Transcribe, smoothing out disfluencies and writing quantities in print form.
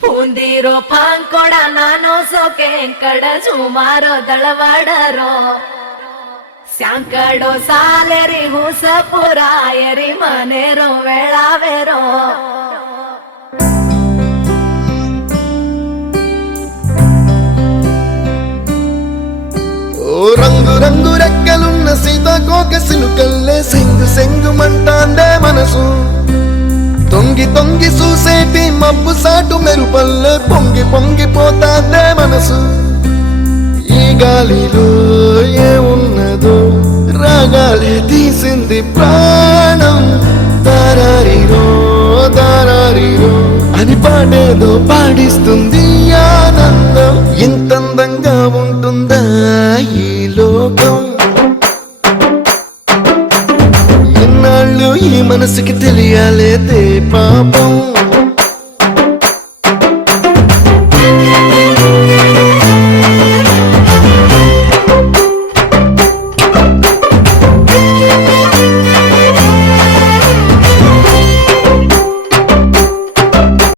ಪೂಂದಿರೋ ಪಾಂಕೊಡ ನಾನು ಸೋಕೆ ಕಡ ಸುಮಾರೋ ದಳವಾಡರೋ ಸ್ಯಾಂಕಡೋ ಸಾಲೆರಿ ಹುಸಪುರ ಎರಿ ಮನೆರೋ ವೇಳಾವೆರೋ ఓ రంగు రంగు రెక్కలున్న సీతాకోక సిలుకల్లే సెంగు సెంగు మంటాందే మనసు తొంగి తొంగి చూసేటి మబ్బు సాటు మెరుపల్లే పొంగి పొంగిపోతాందే మనసు ఈ గాలిలో ఏమున్నదో రాగాలే తీసింది ప్రాణం దారారిరో దారారిరో అని పాడేదో పాడిస్తుంది ఆనందం ఇంత అందంగా ఉంటుందా ఈ లోకం ఎన్నాళ్ళు ఈ మనసుకి తెలియాలేదే పాపం